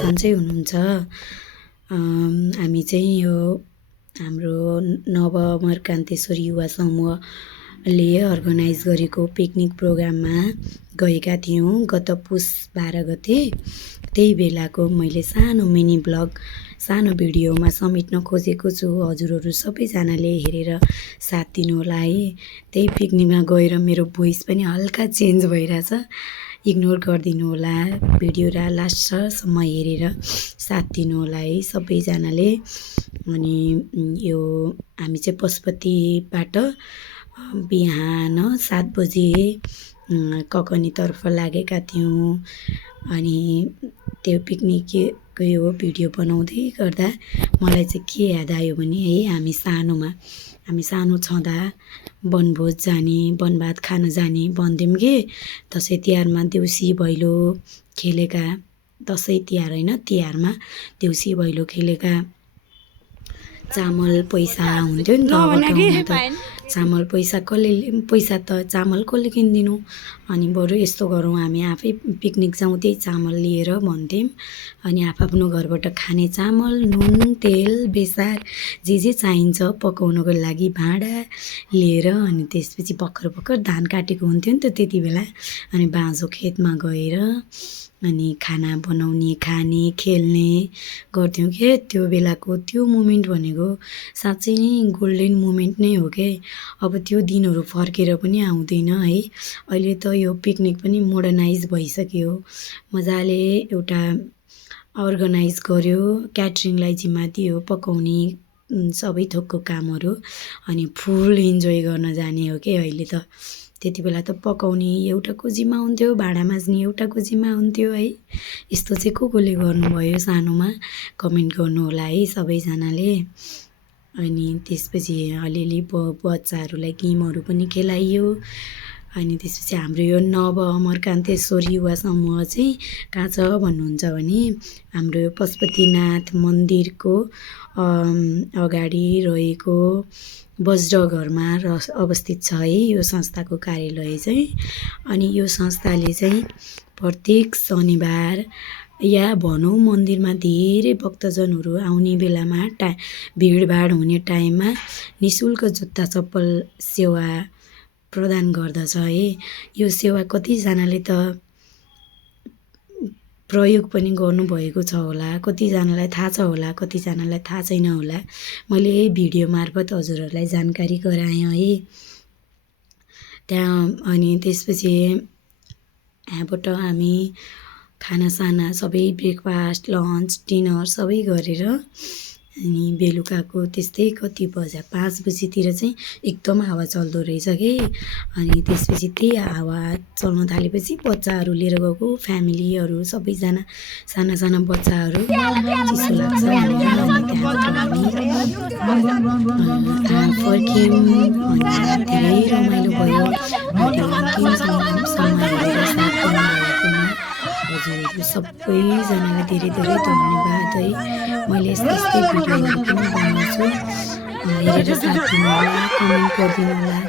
सन्चै हुनुहुन्छ। हामी चाहिँ यो हाम्रो नवमर्कान्तेश्वर युवा समूहले अर्गनाइज गरेको पिकनिक प्रोग्राममा गएका थियौँ गत पुस 12 गते। त्यही बेलाको मैले सानो मिनी ब्लग सानो भिडियोमा समेट्न खोजेको छु। हजुरहरू सबैजनाले हेरेर साथ दिनुहोला है। त्यही पिकनिकमा गएर मेरो भोइस पनि हल्का चेन्ज भइरहेछ, इग्नोर गरिदिनु होला। भिडियो र लास्टसम्म हेरेर साथ दिनुहोला है सबैजनाले। अनि यो हामी चाहिँ पशुपतिबाट बिहान 7 बजे ककनीतर्फ लागेका थियौँ। अनि त्यो पिकनिकको यो भिडियो बनाउँदै गर्दा मलाई चाहिँ के याद आयो भने है, हामी सानो छँदा वनभोज जाने, वनभात खान जाने भन्थ्यौँ कि। दसैँ तिहारमा देउसी भैलो खेलेका, दसैँ तिहार होइन तिहारमा देउसी भैलो खेलेका। चामल पैसा हुन्थ्यो नि त, अब त चामल पैसा चामल कसले किनिदिनु। अनि बरु यस्तो गरौँ, हामी आफै पिकनिक जाउँ त्यही चामल लिएर भन्थ्यौँ। अनि आफ्नो घरबाट खाने चामल, नुन, तेल, बेसार जे चाहिन्छ पकाउनको लागि भाँडा लिएर, अनि त्यसपछि भर्खर धान काटेको हुन्थ्यो नि त त्यति बेला। अनि बाँझो खेतमा गएर अनि खाना बनाउने, खाने, खेल्ने गर्थ्यौँ के। त्यो बेलाको त्यो मोमेन्ट भनेको साँच्चै नै गोल्डन मोमेन्ट नै हो के। अब त्यो दिनहरू फर्केर पनि आउँदैन है। अहिले त यो पिकनिक पनि मोडर्नाइज भइसक्यो, मजाले एउटा अर्गनाइज गर्यो, क्याटरिङलाई जिम्मा दियो पकाउने सबै थोकको कामहरू। अनि फुल इन्जोय गर्न जाने हो कि अहिले त। त्यति बेला त पकाउने एउटाको जिम्मा हुन्थ्यो, भाँडा माझ्ने एउटाको जिम्मा हुन्थ्यो है। यस्तो चाहिँ कोले गर्नुभयो सानोमा कमेन्ट गर्नुहोला है सबैजनाले। अनि त्यसपछि अलिअलि बच्चाहरूलाई गेमहरू पनि खेलाइयो। अनि त्यसपछि हाम्रो यो नवअमरकान्तेश्वर युवा समूह चाहिँ कहाँ छ भन्नुहुन्छ भने हाम्रो यो पशुपतिनाथ मन्दिरको अगाडि रहेको वज्रघरमा अवस्थित छ है यो संस्थाको कार्यालय चाहिँ। अनि यो संस्थाले चाहिँ प्रत्येक शनिबार या भनौँ मन्दिरमा धेरै भक्तजनहरू आउने बेलामा भिडभाड हुने टाइममा निःशुल्क जुत्ता चप्पल सेवा प्रदान गर्दछ है। यो सेवा कतिजनाले त प्रयोग पनि गर्नुभएको छ होला, कतिजनालाई थाहा छ होला, कतिजनालाई थाहा छैन होला। मैले यही भिडियो मार्फत हजुरहरूलाई जानकारी गराएँ है त्यहाँ। अनि त्यसपछि यहाँबाट हामी खानासाना सबै ब्रेकफास्ट, लन्च, डिनर सबै गरेर अनि बेलुकाको त्यस्तै कति बजे 5 बजीतिर चाहिँ एकदम हावा चल्दो रहेछ कि। अनि त्यसपछि त्यही हावा चल्न थालेपछि बच्चाहरू लिएर गएको फ्यामिलीहरू सबैजना, साना बच्चाहरू चिसो लाग्छ भनेर फर्क्यौँ। अनि धेरै रमाइलो भयो। हजुरहरू सबैजनालाई धेरै धन्यवाद है। मैले यस्तै भिडियोहरू पनि बनाउँछु, हेरेर साथ दिनु होला, कमेन्ट गरिदिनु होला।